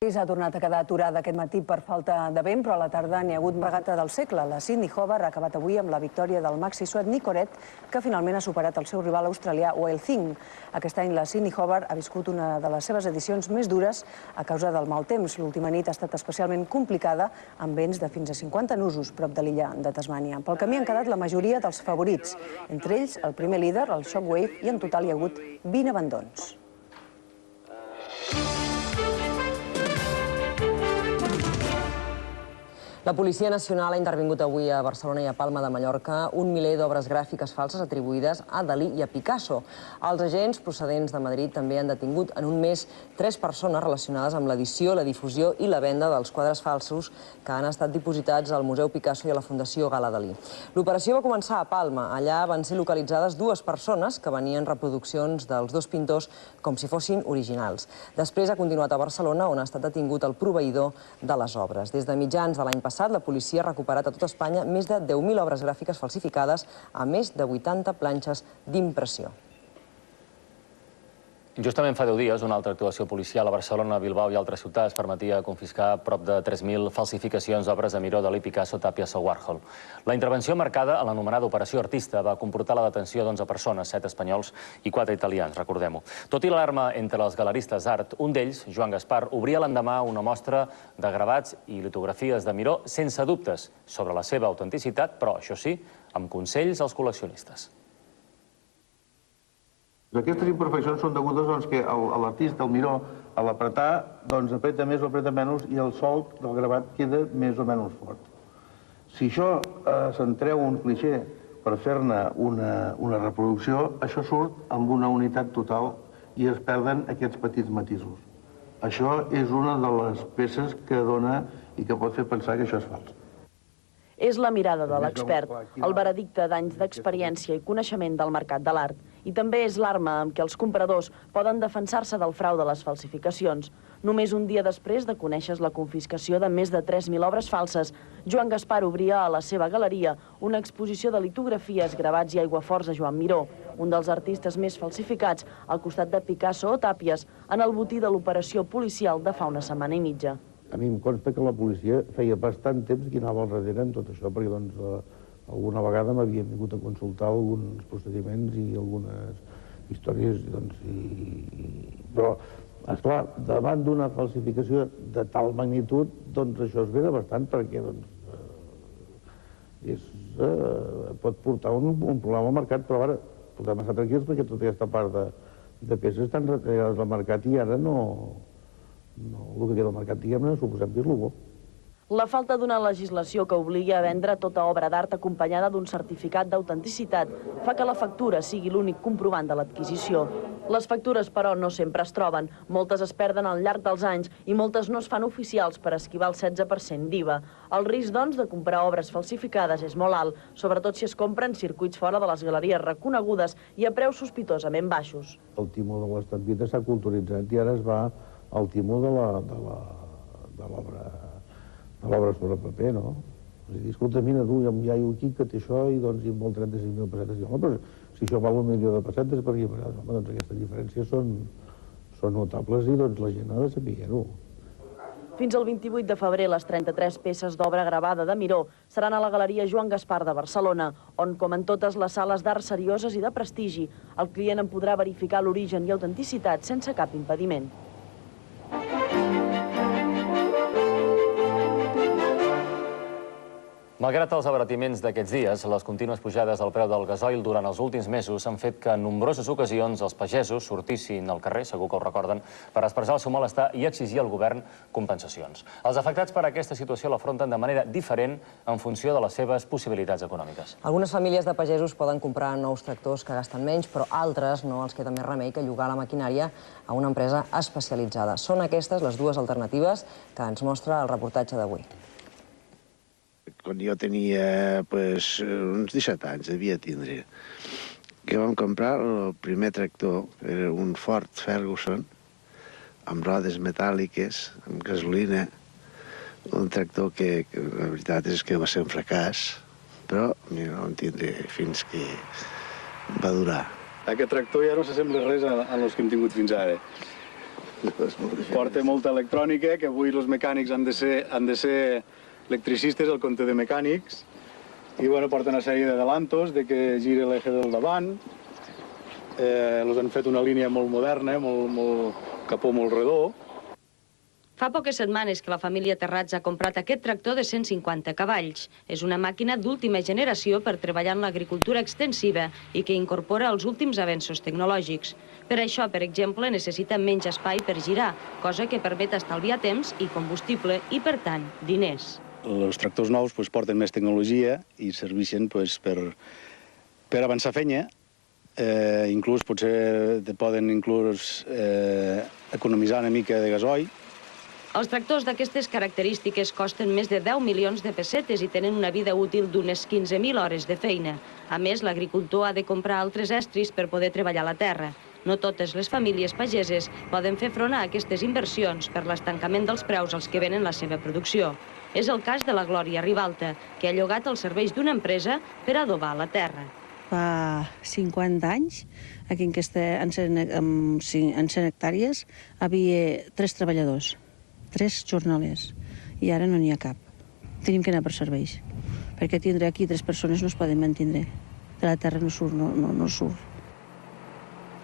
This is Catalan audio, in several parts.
Ha tornat a quedar aturada aquest matí per falta de vent, però a la tarda n'hi ha hagut regata del segle. La Sydney Hobart ha acabat avui amb la victòria del maxi suec Nick Coret, que finalment ha superat el seu rival australià Wael Thing. Aquest any la Sydney Hobart ha viscut una de les seves edicions més dures a causa del mal temps. L'última nit ha estat especialment complicada, amb vents de fins a 50 nusos prop de l'illa de Tasmània. Pel camí han quedat la majoria dels favorits, entre ells el primer líder, el Shockwave, i en total hi ha hagut 20 abandons. La Policia Nacional ha intervingut avui a Barcelona i a Palma de Mallorca un miler d'obres gràfiques falses atribuïdes a Dalí i a Picasso. Els agents procedents de Madrid també han detingut en un mes 3 persones relacionades amb l'edició, la difusió i la venda dels quadres falsos que han estat dipositats al Museu Picasso i a la Fundació Gala Dalí. L'operació va començar a Palma. Allà van ser localitzades 2 persones que venien reproduccions dels 2 pintors com si fossin originals. Després ha continuat a Barcelona, on ha estat detingut el proveïdor de les obres. Des de mitjans de l'any passat, la policia ha recuperat a tot Espanya més de 10.000 obres gràfiques falsificades a més de 80 planxes d'impressió. Justament fa 10 dies, una altra actuació policial a Barcelona, Bilbao i altres ciutats permetia confiscar prop de 3.000 falsificacions d'obres de Miró, Dalí, Picasso, Tàpies o Warhol. La intervenció marcada a l'anomenada Operació Artista va comportar la detenció d'11 persones, 7 espanyols i 4 italians, recordem-ho. Tot i l'alarma entre els galeristes d'art, un d'ells, Joan Gaspar, obria l'endemà una mostra de gravats i litografies de Miró sense dubtes sobre la seva autenticitat, però, això sí, amb consells als col·leccionistes. Aquestes imperfeccions són degudes que l'artista, el Miró, a l'apretar, apreta més o apreta menys i el solc del gravat queda més o menys fort. Si això se'n treu un clixé per fer-ne una reproducció, això surt amb una unitat total i es perden aquests petits matisos. Això és una de les peces que dona i que pot fer pensar que això és fals. És la mirada de l'expert, el veredicte d'anys d'experiència i coneixement del mercat de l'art. I també és l'arma amb què els compradors poden defensar-se del frau de les falsificacions. Només un dia després de conèixer la confiscació de més de 3.000 obres falses, Joan Gaspar obria a la seva galeria una exposició de litografies, gravats i aiguaforts a Joan Miró, un dels artistes més falsificats, al costat de Picasso o Tàpies, en el botí de l'operació policial de fa una setmana i mitja. A mi em consta que la policia feia bastant temps que anava al darrere en tot això, perquè alguna vegada m'havien vingut a consultar alguns procediments i algunes històries, però, esclar, davant d'una falsificació de tal magnitud, això es ve de bastant, perquè pot portar un problema al mercat, però ara podem estar tranquils perquè tota aquesta part de peces estan retirades del mercat i ara el que queda al mercat, diguem-ne, suposem que és el bo. La falta d'una legislació que obligui a vendre tota obra d'art acompanyada d'un certificat d'autenticitat fa que la factura sigui l'únic comprovant de l'adquisició. Les factures, però, no sempre es troben. Moltes es perden al llarg dels anys i moltes no es fan oficials per esquivar el 16% d'IVA. El risc, doncs, de comprar obres falsificades és molt alt, sobretot si es compren circuits fora de les galeries reconegudes i a preus sospitosament baixos. El timó de l'estampida s'ha culturitzat i ara es va al timó de l'obra sobre paper, no? És a dir, escolta, mira, tu, hi ha un iaio aquí que té això i em vol 35.000 pessetes. Home, però si això val 1 milió de pessetes, per què? Home, doncs aquestes diferències són notables i la gent ha de saber-ho. Fins al 28 de febrer, les 33 peces d'obra gravada de Miró seran a la Galeria Joan Gaspar de Barcelona, on, com en totes les sales d'art serioses i de prestigi, el client en podrà verificar l'origen i autenticitat sense cap impediment. Malgrat els abaratiments d'aquests dies, les contínues pujades del preu del gasoil durant els últims mesos han fet que en nombroses ocasions els pagesos sortissin al carrer, segur que ho recorden, per expressar el seu malestar i exigir al govern compensacions. Els afectats per aquesta situació l'afronten de manera diferent en funció de les seves possibilitats econòmiques. Algunes famílies de pagesos poden comprar nous tractors que gasten menys, però altres no els queda més remei que llogar la maquinària a una empresa especialitzada. Són aquestes les 2 alternatives que ens mostra el reportatge d'avui. Quan jo tenia uns 17 anys, devia tindre, que vam comprar el primer tractor, era un Ford Ferguson, amb rodes metàl·liques, amb gasolina, un tractor que la veritat és que va ser un fracàs, però no vam tindre fins que va durar. Aquest tractor ja no s'assembla res als que hem tingut fins ara. Porta molta electrònica, que avui els mecànics han de ser electricistes al compte de mecànics. I porta una sèrie d'adelantos, de que gira l'eje del davant. Els han fet una línia molt moderna, capó molt redó. Fa poques setmanes que la família Terrats ha comprat aquest tractor de 150 cavalls. És una màquina d'última generació per treballar en l'agricultura extensiva i que incorpora els últims avenços tecnològics. Per això, per exemple, necessita menys espai per girar, cosa que permet estalviar temps i combustible i, per tant, diners. Els tractors nous porten més tecnologia i serveixen per avançar feina. Inclús potser poden economitzar una mica de gasoil. Els tractors d'aquestes característiques costen més de 10 milions de pessetes i tenen una vida útil d'unes 15.000 hores de feina. A més, l'agricultor ha de comprar altres estris per poder treballar la terra. No totes les famílies pageses poden fer front a aquestes inversions per l'estancament dels preus als que venen la seva producció. És el cas de la Glòria Ribalta, que ha llogat els serveis d'una empresa per adobar la terra. Fa 50 anys, aquí en 100 hectàrees, havia 3 treballadors, 3 jornalers, i ara no n'hi ha cap. Tenim que anar per serveis, perquè tindre aquí 3 persones no es poden mantindre. De la terra no surt.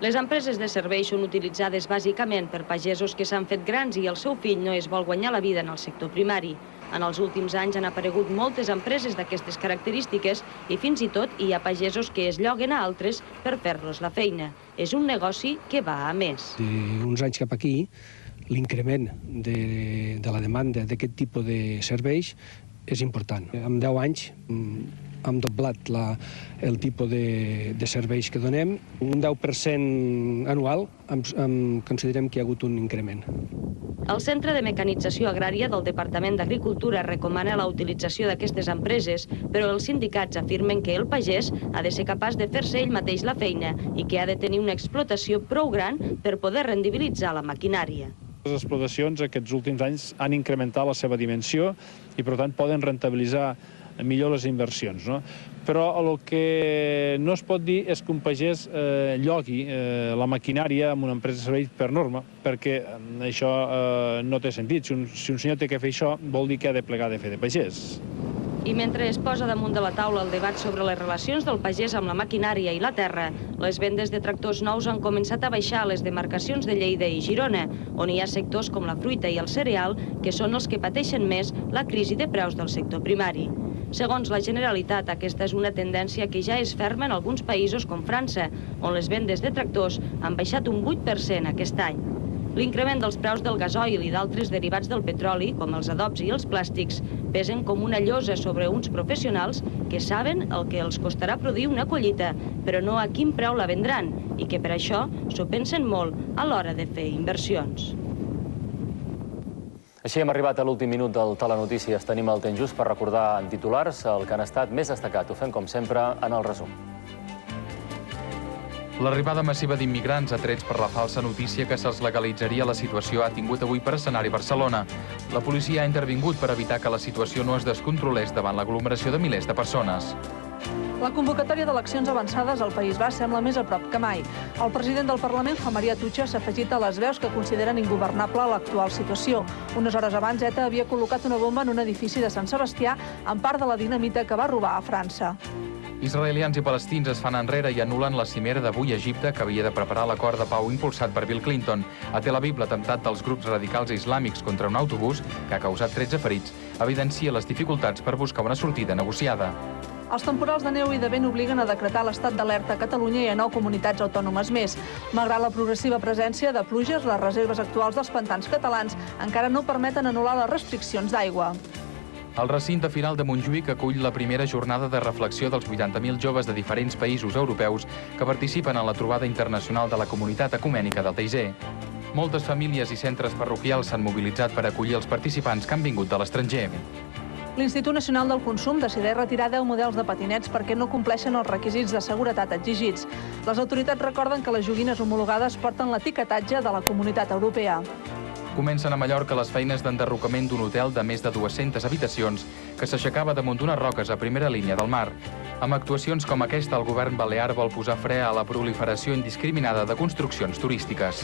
Les empreses de serveis són utilitzades bàsicament per pagesos que s'han fet grans i el seu fill no es vol guanyar la vida en el sector primari. En els últims anys han aparegut moltes empreses d'aquestes característiques i fins i tot hi ha pagesos que es lloguen a altres per fer-los la feina. És un negoci que va a més. D'uns anys cap aquí, l'increment de la demanda d'aquest tipus de serveis és important. En 10 anys hem doblat el tipus de serveis que donem. Un 10% anual considerem que hi ha hagut un increment. El Centre de Mecanització Agrària del Departament d'Agricultura recomana la utilització d'aquestes empreses, però els sindicats afirmen que el pagès ha de ser capaç de fer-se ell mateix la feina i que ha de tenir una explotació prou gran per poder rendibilitzar la maquinària. Les explotacions aquests últims anys han incrementat la seva dimensió i, per tant, poden rentabilitzar millor les inversions. Però el que no es pot dir és que un pagès llogui la maquinària en una empresa de serveis per norma, perquè això no té sentit. Si un senyor té que fer això, vol dir que ha de plegar de fer de pagès. I mentre es posa damunt de la taula el debat sobre les relacions del pagès amb la maquinària i la terra, les vendes de tractors nous han començat a baixar a les demarcacions de Lleida i Girona, on hi ha sectors com la fruita i el cereal, que són els que pateixen més la crisi de preus del sector primari. Segons la Generalitat, aquesta és una tendència que ja és ferma en alguns països com França, on les vendes de tractors han baixat un 8% aquest any. L'increment dels preus del gasoil i d'altres derivats del petroli, com els adobs i els plàstics, pesen com una llosa sobre uns professionals que saben el que els costarà produir una collita, però no a quin preu la vendran, i que per això s'ho pensen molt a l'hora de fer inversions. Així hem arribat a l'últim minut del Telenotícies. Tenim el temps just per recordar en titulars el que han estat més destacat. Ho fem, com sempre, en el resum. L'arribada massiva d'immigrants atrets per la falsa notícia que se'ls legalitzaria la situació ha tingut avui per escenari Barcelona. La policia ha intervingut per evitar que la situació no es descontrolés davant l'aglomeració de milers de persones. La convocatòria d'eleccions avançades al País Basc sembla més a prop que mai. El president del Parlament, Juan María Atutxa, s'ha afegit a les veus que consideren ingovernable l'actual situació. Unes hores abans, ETA havia col·locat una bomba en un edifici de Sant Sebastià amb part de la dinamita que va robar a França. Israelians i palestins es fan enrere i anulen la cimera d'avui a Egipte que havia de preparar l'acord de pau impulsat per Bill Clinton. A Tel Aviv, l'atemptat dels grups radicals islàmics contra un autobús, que ha causat 13 ferits, evidencia les dificultats per buscar una sortida negociada. Els temporals de neu i de vent obliguen a decretar l'estat d'alerta a Catalunya i a 9 comunitats autònomes més. Malgrat la progressiva presència de pluges, les reserves actuals dels pantans catalans encara no permeten anul·lar les restriccions d'aigua. El recinte final de Montjuïc acull la primera jornada de reflexió dels 80.000 joves de diferents països europeus que participen en la trobada internacional de la comunitat ecumènica del TIG. Moltes famílies i centres parroquials s'han mobilitzat per acollir els participants que han vingut de l'estranger. L'Institut Nacional del Consum decideix retirar 10 models de patinets perquè no compleixen els requisits de seguretat exigits. Les autoritats recorden que les joguines homologades porten l'etiquetatge de la Comunitat Europea. Comencen a Mallorca les feines d'enderrocament d'un hotel de més de 200 habitacions que s'aixecava damunt d'unes roques a primera línia del mar. Amb actuacions com aquesta, el govern balear vol posar fre a la proliferació indiscriminada de construccions turístiques.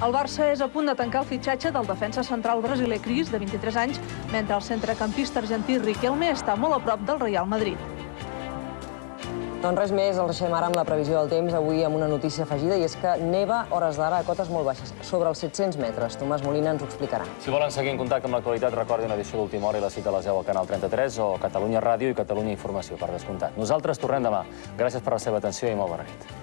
El Barça és a punt de tancar el fitxatge del defensa central brasiler Cris, de 23 anys, mentre el centrecampista argentí Riquelme està molt a prop del Real Madrid. Doncs res més, els deixem ara amb la previsió del temps, avui amb una notícia afegida, i és que neva a hores d'ara a cotes molt baixes, sobre els 700 metres. Tomàs Molina ens ho explicarà. Si volen seguir en contacte amb l'actualitat, recordin l'edició d'Última Hora i la cita a les 10 al canal 33 o Catalunya Ràdio i Catalunya Informació, per descomptat. Nosaltres tornem demà. Gràcies per la seva atenció i molt bona nit.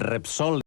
Repsol